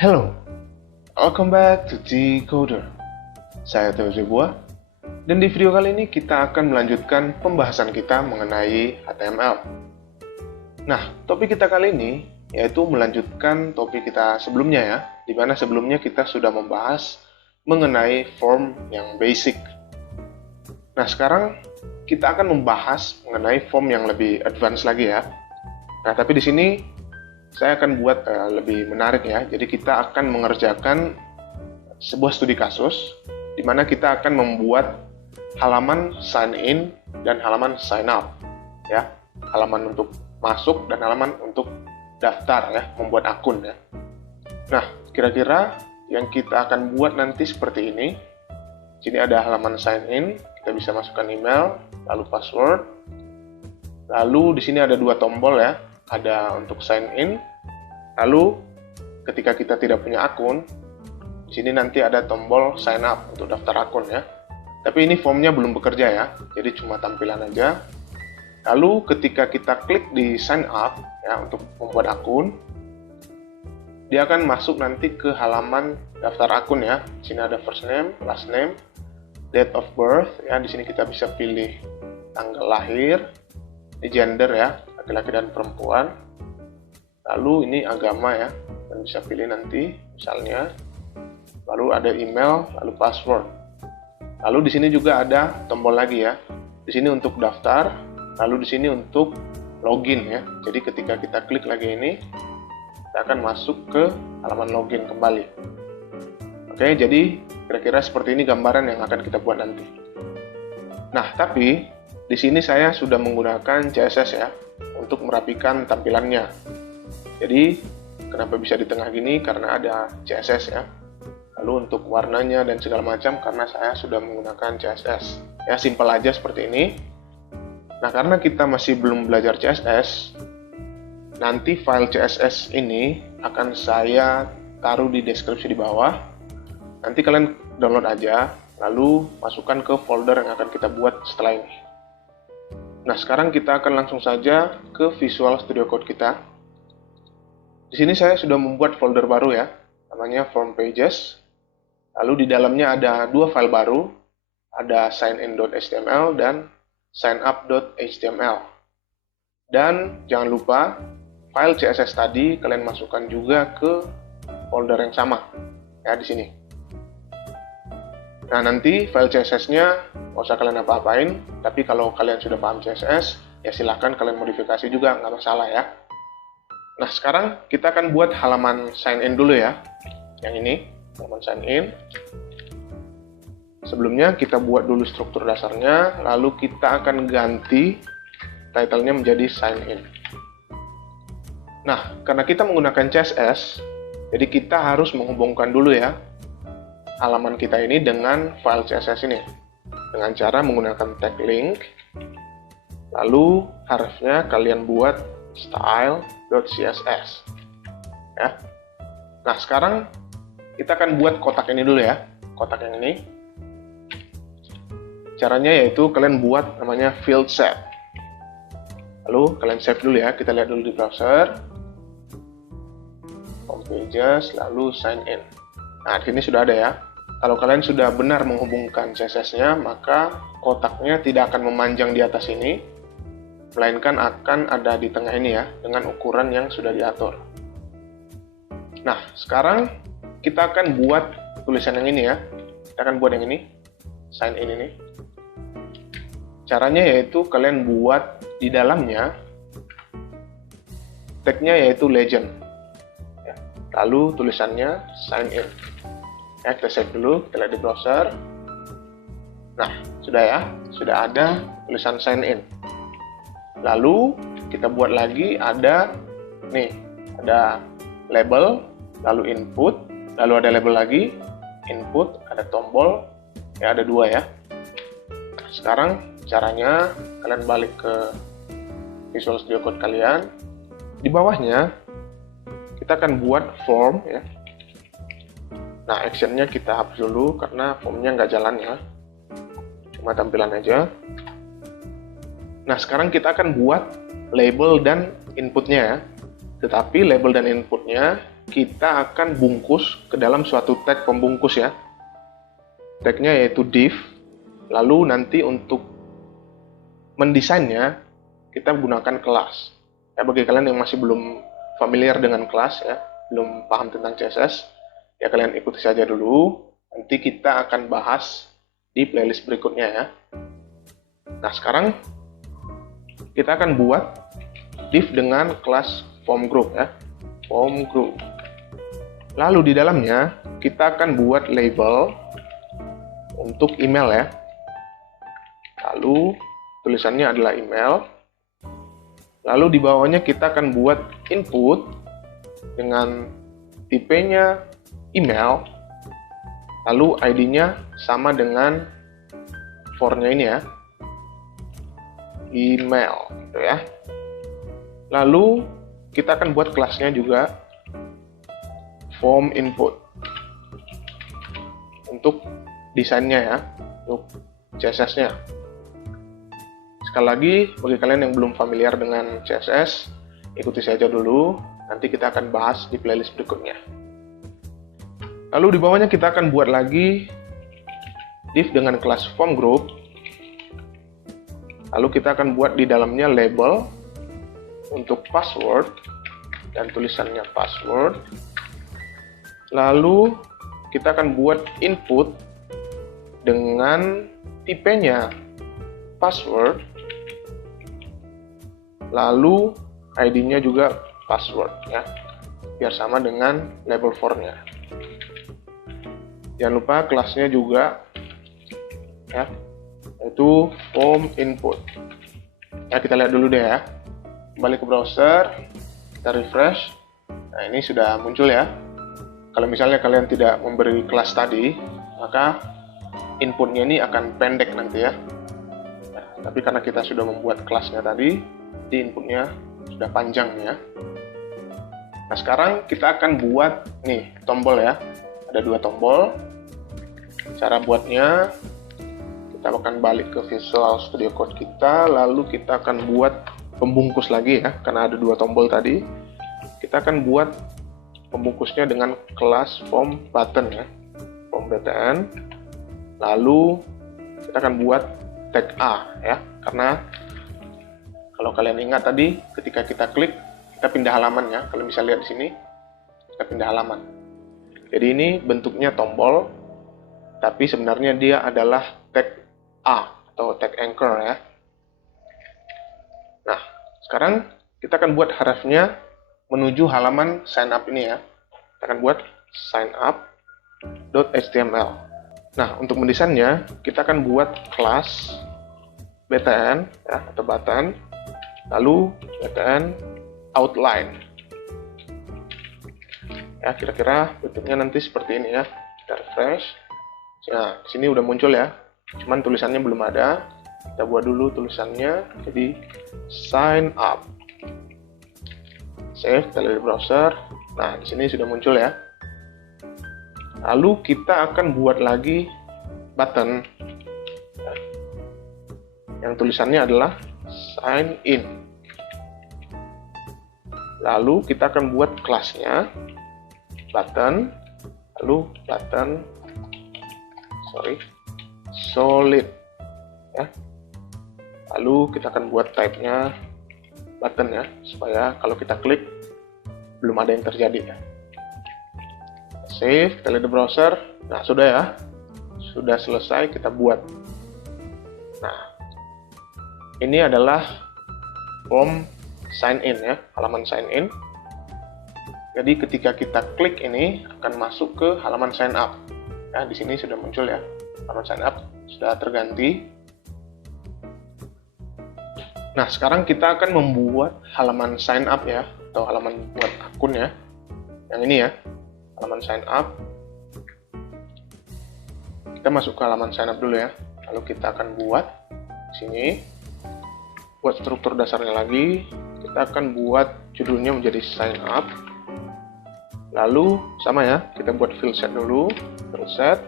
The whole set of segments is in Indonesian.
Hello, welcome back to T-Coder. Saya Theo Zebua, dan di video kali ini kita akan melanjutkan pembahasan kita mengenai HTML. Nah, topik kita kali ini yaitu melanjutkan topik kita sebelumnya ya, di mana sebelumnya kita sudah membahas mengenai form yang basic. Nah, sekarang kita akan membahas mengenai form yang lebih advance lagi ya. Nah, tapi di sini saya akan buat lebih menarik ya. Jadi kita akan mengerjakan sebuah studi kasus di mana kita akan membuat halaman sign in dan halaman sign out ya. Halaman untuk masuk dan halaman untuk daftar ya, membuat akun ya. Nah, kira-kira yang kita akan buat nanti seperti ini. Sini ada halaman sign in, kita bisa masukkan email, lalu password. Lalu di sini ada dua tombol ya. Ada untuk sign in, lalu ketika kita tidak punya akun, di sini nanti ada tombol sign up untuk daftar akun ya. Tapi ini formnya belum bekerja ya, jadi cuma tampilan aja. Lalu ketika kita klik di sign up ya untuk membuat akun, dia akan masuk nanti ke halaman daftar akun ya. Di sini ada first name, last name, date of birth ya. Di sini kita bisa pilih tanggal lahir, di gender ya, laki-laki dan perempuan. Lalu ini agama ya, dan bisa pilih nanti misalnya. Lalu ada email, lalu password. Lalu di sini juga ada tombol lagi ya. Di sini untuk daftar, lalu di sini untuk login ya. Jadi ketika kita klik lagi ini, kita akan masuk ke halaman login kembali. Oke, jadi kira-kira seperti ini gambaran yang akan kita buat nanti. Nah, tapi di sini saya sudah menggunakan CSS ya untuk merapikan tampilannya. Jadi kenapa bisa di tengah gini? Karena ada CSS ya. Lalu untuk warnanya dan segala macam karena saya sudah menggunakan CSS. Ya, simpel aja seperti ini. Nah, karena kita masih belum belajar CSS, nanti file CSS ini akan saya taruh di deskripsi di bawah. Nanti kalian download aja, lalu masukkan ke folder yang akan kita buat setelah ini. Nah, sekarang kita akan langsung saja ke Visual Studio Code kita. Di sini saya sudah membuat folder baru ya, namanya Form Pages. Lalu di dalamnya ada dua file baru, ada signin.html dan signup.html. Dan jangan lupa, file CSS tadi kalian masukkan juga ke folder yang sama ya di sini. Nah, nanti file CSS-nya nggak usah kalian apa-apain, tapi kalau kalian sudah paham CSS, ya silahkan kalian modifikasi juga, nggak masalah ya. Nah, sekarang kita akan buat halaman sign in dulu ya. Yang ini, halaman sign in. Sebelumnya kita buat dulu struktur dasarnya, lalu kita akan ganti title-nya menjadi sign in. Nah, karena kita menggunakan CSS, jadi kita harus menghubungkan dulu ya halaman kita ini dengan file CSS ini dengan cara menggunakan tag link. Lalu harusnya kalian buat style.css ya. Nah, sekarang kita akan buat kotak ini dulu ya, kotak yang ini. Caranya yaitu kalian buat namanya field set. Lalu kalian save dulu ya, kita lihat dulu di browser. Home pages, lalu sign in. Nah, di sini sudah ada ya. Kalau kalian sudah benar menghubungkan CSS-nya, maka kotaknya tidak akan memanjang di atas ini, melainkan akan ada di tengah ini ya, dengan ukuran yang sudah diatur. Nah, sekarang kita akan buat tulisan yang ini ya. Kita akan buat yang ini, sign in ini. Caranya yaitu kalian buat di dalamnya, tag-nya yaitu legend. Ya. Lalu tulisannya sign in. Ya, kita save dulu, kita lihat di browser. Nah, sudah ya, sudah ada tulisan sign in. Lalu kita buat lagi ada nih, ada label, lalu input, lalu ada label lagi, input, ada tombol, ya ada dua ya. Sekarang caranya kalian balik ke Visual Studio Code kalian. Di bawahnya kita akan buat form ya. Nah, actionnya kita hapus dulu karena formnya nggak jalan ya, cuma tampilan aja. Nah, sekarang kita akan buat label dan inputnya ya. Tetapi label dan inputnya kita akan bungkus ke dalam suatu tag pembungkus ya. Tagnya yaitu div. Lalu nanti untuk mendesainnya kita gunakan kelas. Ya, bagi kalian yang masih belum familiar dengan kelas ya, belum paham tentang CSS, ya kalian ikuti saja dulu. Nanti kita akan bahas di playlist berikutnya ya. Nah, sekarang kita akan buat div dengan kelas form group ya. Form group. Lalu di dalamnya kita akan buat label untuk email ya. Lalu tulisannya adalah email. Lalu di bawahnya kita akan buat input dengan tipenya email. Lalu ID-nya sama dengan for-nya ini ya. Email gitu ya. Lalu kita akan buat kelasnya juga form input. Untuk desainnya ya, untuk CSS-nya. Sekali lagi, bagi kalian yang belum familiar dengan CSS, ikuti saja dulu, nanti kita akan bahas di playlist berikutnya. Lalu di bawahnya kita akan buat lagi div dengan kelas form group. Lalu kita akan buat di dalamnya label untuk password, dan tulisannya password. Lalu kita akan buat input dengan tipenya password. Lalu ID-nya juga password ya, biar sama dengan label for-nya. Jangan lupa kelasnya juga ya, yaitu form input. Ya, kita lihat dulu deh ya. Kembali ke browser, kita refresh. Nah, ini sudah muncul ya. Kalau misalnya kalian tidak memberi kelas tadi, maka inputnya ini akan pendek nanti ya. Nah, tapi karena kita sudah membuat kelasnya tadi, di inputnya sudah panjang ya. Nah, sekarang kita akan buat nih tombol ya. Ada 2 tombol. Cara buatnya, kita akan balik ke Visual Studio Code kita, lalu kita akan buat pembungkus lagi ya, karena ada 2 tombol tadi. Kita akan buat pembungkusnya dengan kelas form button ya, form button. Lalu kita akan buat tag A ya, karena kalau kalian ingat tadi, ketika kita klik, kita pindah halaman ya. Kalian bisa lihat di sini, kita pindah halaman. Jadi ini bentuknya tombol, tapi sebenarnya dia adalah tag A atau tag anchor ya. Nah, sekarang kita akan buat harafnya menuju halaman sign up ini ya. Kita akan buat sign up.html. Nah, untuk mendesainnya, kita akan buat kelas btn ya, atau button. Lalu btn outline. Ya, kira-kira bentuknya nanti seperti ini ya. Kita refresh. Nah, di sini udah muncul ya. Cuman tulisannya belum ada. Kita buat dulu tulisannya. Jadi sign up. Save, kita lihat di browser. Nah, di sini sudah muncul ya. Lalu kita akan buat lagi button. Ya. Yang tulisannya adalah sign in. Lalu kita akan buat kelasnya button, lalu button solid ya. Lalu kita akan buat type-nya button ya, supaya kalau kita klik belum ada yang terjadi ya. Save, kita lihat di browser. Nah, sudah ya, sudah selesai kita buat. Nah, ini adalah form sign in ya, halaman sign in. Jadi ketika kita klik ini akan masuk ke halaman sign up. Ya, di sini sudah muncul ya, halaman sign up sudah terganti. Nah, sekarang kita akan membuat halaman sign up ya, atau halaman buat akun ya. Yang ini ya, halaman sign up. Kita masuk ke halaman sign up dulu ya. Lalu kita akan buat di sini, buat struktur dasarnya lagi. Kita akan buat judulnya menjadi sign up. Lalu sama ya, kita buat field set dulu. Field set,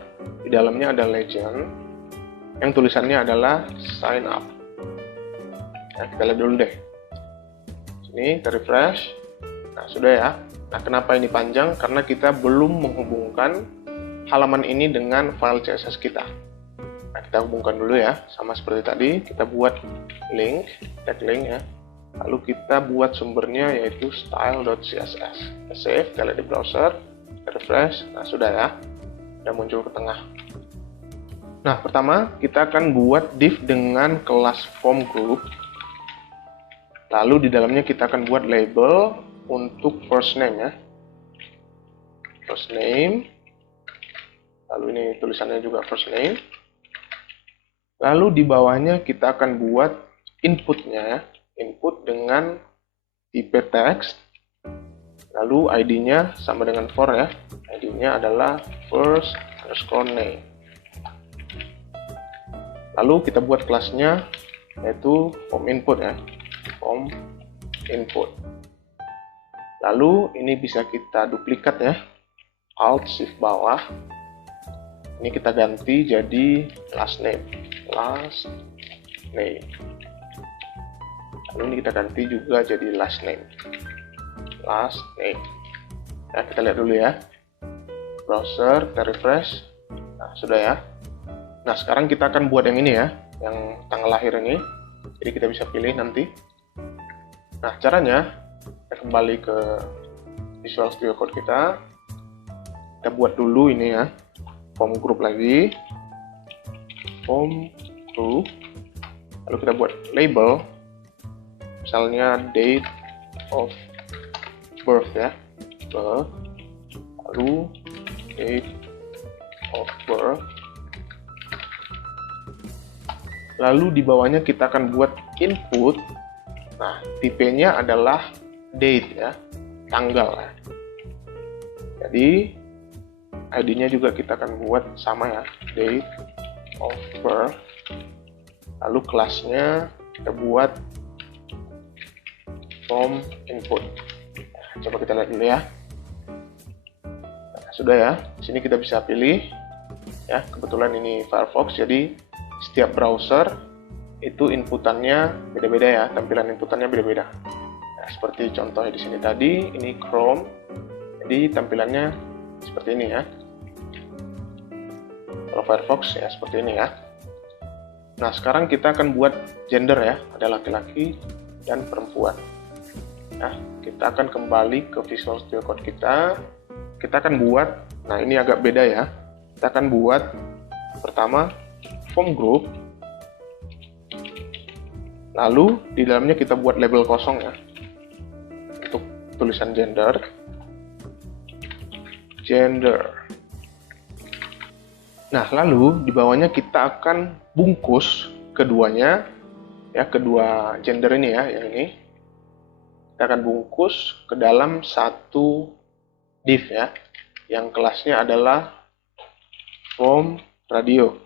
di dalamnya ada legend yang tulisannya adalah sign up. Nah, kita lihat dulu deh. Sini kita refresh. Nah, sudah ya. Nah, kenapa ini panjang? Karena kita belum menghubungkan halaman ini dengan file CSS kita. Nah, kita hubungkan dulu ya, sama seperti tadi, kita buat link, tag link ya. Lalu kita buat sumbernya yaitu style.css. Kita save, kita lihat di browser, kita refresh. Nah, sudah ya, sudah muncul ke tengah. Nah, pertama kita akan buat div dengan kelas form group. Lalu di dalamnya kita akan buat label untuk first name ya. First name. Lalu ini tulisannya juga first name. Lalu di bawahnya kita akan buat inputnya ya. Input dengan tipe text. Lalu ID-nya sama dengan for ya. ID-nya adalah first underscore name. Lalu kita buat kelasnya yaitu form input ya. Form input. Lalu ini bisa kita duplikat ya, Alt Shift bawah. Ini kita ganti jadi last name. Last name. Lalu ini kita ganti juga jadi last name. Last name. Nah, kita lihat dulu ya. Browser, kita refresh. Nah, sudah ya. Nah, sekarang kita akan buat yang ini ya, yang tanggal lahir ini. Jadi kita bisa pilih nanti. Nah, caranya kita kembali ke Visual Studio Code kita. Kita buat dulu ini ya, form group lagi. Form group. Lalu kita buat label. Misalnya date of birth ya. Birth. Lalu date of birth. Lalu di bawahnya kita akan buat input. Nah, tipenya adalah date ya, tanggal ya. Jadi ID-nya juga kita akan buat sama ya, date of birth. Lalu kelasnya kita buat form input. Nah, coba kita lihat dulu ya. Nah, sudah ya. Di sini kita bisa pilih ya. Kebetulan ini Firefox, jadi setiap browser itu inputannya beda-beda ya, tampilan inputannya beda-beda. Nah, seperti contohnya di sini tadi, ini Chrome, jadi tampilannya seperti ini ya. Kalau Firefox ya seperti ini ya. Nah, sekarang kita akan buat gender ya, ada laki-laki dan perempuan. Nah, kita akan kembali ke Visual Studio Code kita. Kita akan buat, nah ini agak beda ya. Kita akan buat pertama form group. Lalu di dalamnya kita buat label kosong ya. Untuk tulisan gender. Gender. Nah, lalu di bawahnya kita akan bungkus keduanya ya, kedua gender ini ya, yang ini. Kita akan bungkus ke dalam satu div ya, yang kelasnya adalah form radio.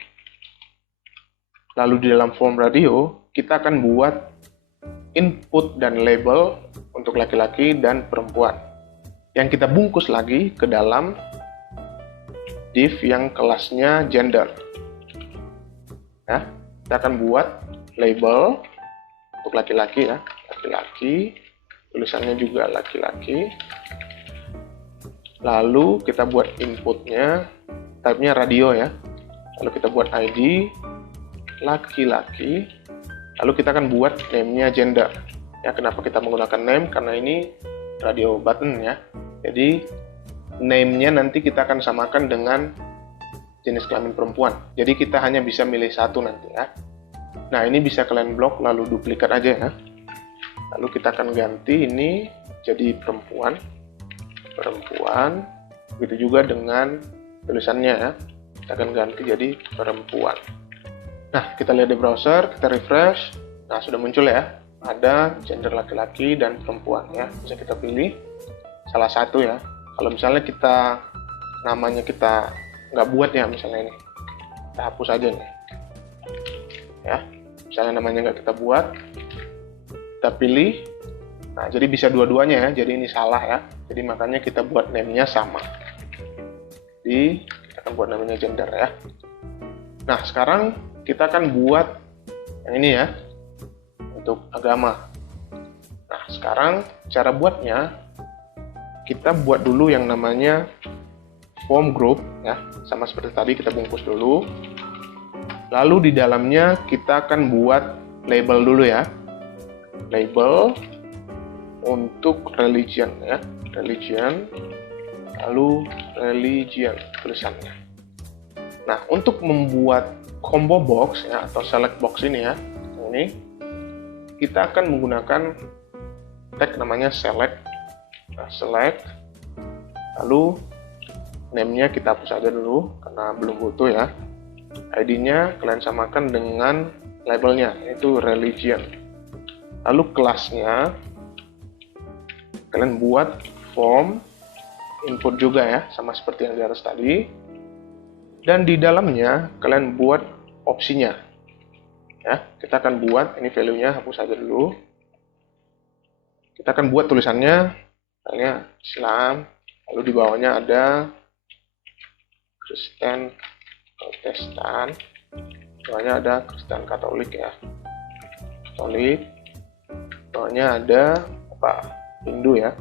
Lalu di dalam form radio kita akan buat input dan label untuk laki-laki dan perempuan, yang kita bungkus lagi ke dalam div yang kelasnya gender. Nah, kita akan buat label untuk laki-laki ya, laki-laki, tulisannya juga laki-laki. Lalu kita buat inputnya, type-nya radio ya. Lalu kita buat ID laki-laki. Lalu kita akan buat name-nya gender. Ya, kenapa kita menggunakan name? Karena ini radio button ya. Jadi name-nya nanti kita akan samakan dengan jenis kelamin perempuan. Jadi kita hanya bisa milih satu nanti ya. Nah, ini bisa kalian blok lalu duplikat aja ya. Lalu kita akan ganti ini jadi perempuan. Perempuan. Begitu juga dengan tulisannya ya. Kita akan ganti jadi perempuan. Nah, kita lihat di browser, kita refresh. Nah, sudah muncul ya. Ada gender laki-laki dan perempuan ya. Bisa kita pilih salah satu ya. Kalau misalnya kita namanya kita nggak buat ya, misalnya ini, kita hapus aja nih ya. Misalnya namanya nggak kita buat, kita pilih. Nah, jadi bisa dua-duanya ya. Jadi ini salah ya. Jadi makanya kita buat name-nya sama. Jadi kita akan buat namanya gender ya. Nah, sekarang kita akan buat yang ini ya, untuk agama. Nah, sekarang cara buatnya kita buat dulu yang namanya form group ya, sama seperti tadi kita bungkus dulu. Lalu di dalamnya kita akan buat label dulu ya. Label untuk religion ya, religion, lalu religion tulisannya. Nah, untuk membuat combo box ya atau select box ini ya, ini kita akan menggunakan tag namanya select. Nah, select, lalu name-nya kita hapus aja dulu karena belum butuh ya. ID-nya kalian samakan dengan labelnya, yaitu religion. Lalu kelasnya kalian buat form input juga ya, sama seperti yang di atas tadi. Dan di dalamnya kalian buat opsinya. Ya, kita akan buat ini value-nya, hapus aja dulu. Kita akan buat tulisannya misalnya Islam, lalu di bawahnya ada Kristen, Protestan, bawahnya ada Kristen Katolik ya, Katolik, bawahnya ada apa? Hindu ya,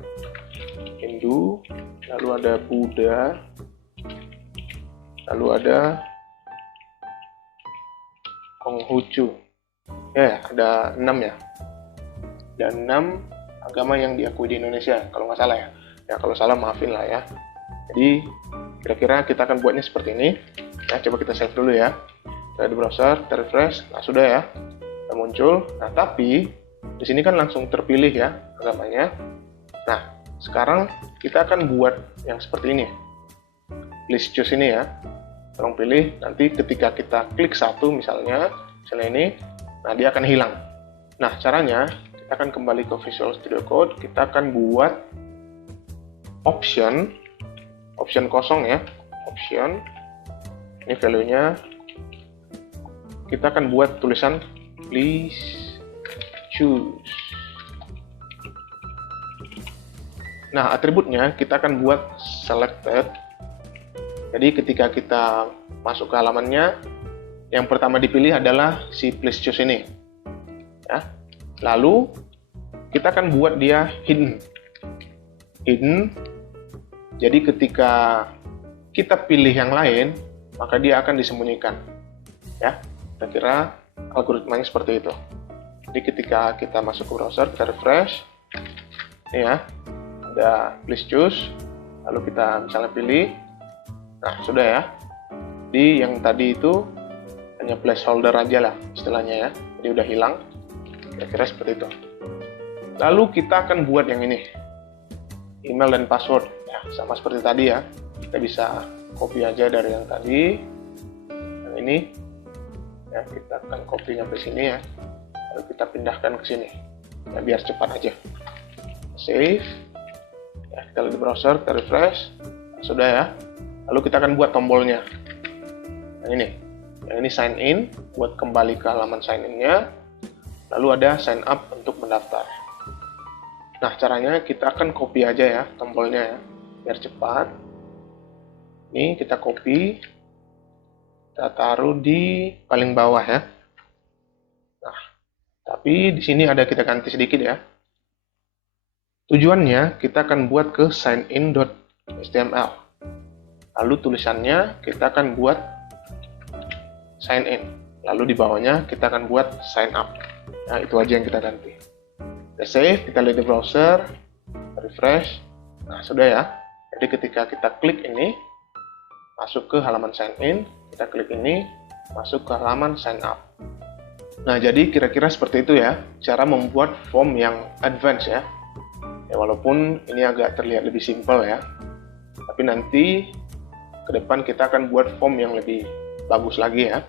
Hindu, lalu ada Buddha, lalu ada Konghucu, ya ada 6 ya, dan 6 agama yang diakui di Indonesia kalau nggak salah ya. Ya kalau salah maafin lah ya. Jadi kira-kira kita akan buatnya seperti ini. Ya, coba kita save dulu ya. Kita di browser, kita refresh. Nah, sudah ya. Sudah muncul. Nah, tapi di sini kan langsung terpilih ya agamanya. Nah, sekarang kita akan buat yang seperti ini. Please choose ini ya. Tolong pilih. Nanti ketika kita klik satu misalnya ini, nah dia akan hilang. Nah, caranya kita akan kembali ke Visual Studio Code. Kita akan buat option kosong ya, option. Ini value-nya. Kita akan buat tulisan please choose. Nah, atributnya kita akan buat selected. Jadi ketika kita masuk ke halamannya, yang pertama dipilih adalah si please choose ini. Ya. Lalu kita akan buat dia hidden. Jadi ketika kita pilih yang lain, maka dia akan disembunyikan. Ya, kira-kira algoritmanya seperti itu. Jadi ketika kita masuk ke browser, kita refresh, ini ya, ada please choose, lalu kita misalnya pilih. Nah, sudah ya. Jadi yang tadi itu hanya placeholder aja lah istilahnya ya. Jadi udah hilang. Kira-kira seperti itu. Lalu kita akan buat yang ini, email dan password ya, sama seperti tadi ya. Kita bisa copy aja dari yang tadi, yang ini ya, kita akan copy sampai sini ya, lalu kita pindahkan ke sini ya, biar cepat aja. Save ya, kita lihat di browser, kita refresh. Nah, sudah ya. Lalu kita akan buat tombolnya yang ini sign in buat kembali ke halaman sign in-nya. Lalu ada sign up untuk mendaftar. Nah, caranya kita akan copy aja ya tombolnya ya, biar cepat. Ini kita copy, kita taruh di paling bawah ya. Nah, tapi di sini ada kita ganti sedikit ya. Tujuannya kita akan buat ke signin.html. Lalu tulisannya kita akan buat sign in. Lalu di bawahnya kita akan buat sign up. Nah, itu aja yang kita ganti. Kita save, kita lihat di browser, refresh. Nah, sudah ya. Jadi ketika kita klik ini, masuk ke halaman sign in, kita klik ini, masuk ke halaman sign up. Nah, jadi kira-kira seperti itu ya, cara membuat form yang advance ya. Ya, walaupun ini agak terlihat lebih simpel ya, tapi nanti ke depan kita akan buat form yang lebih bagus lagi ya.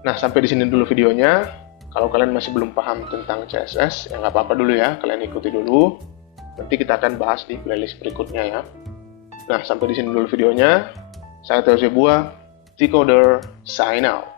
Nah, sampai di sini dulu videonya. Kalau kalian masih belum paham tentang CSS, ya nggak apa-apa dulu ya, kalian ikuti dulu. Nanti kita akan bahas di playlist berikutnya ya. Nah, sampai di sini dulu videonya. Saya Theo Zebua, T-Coder, sign out.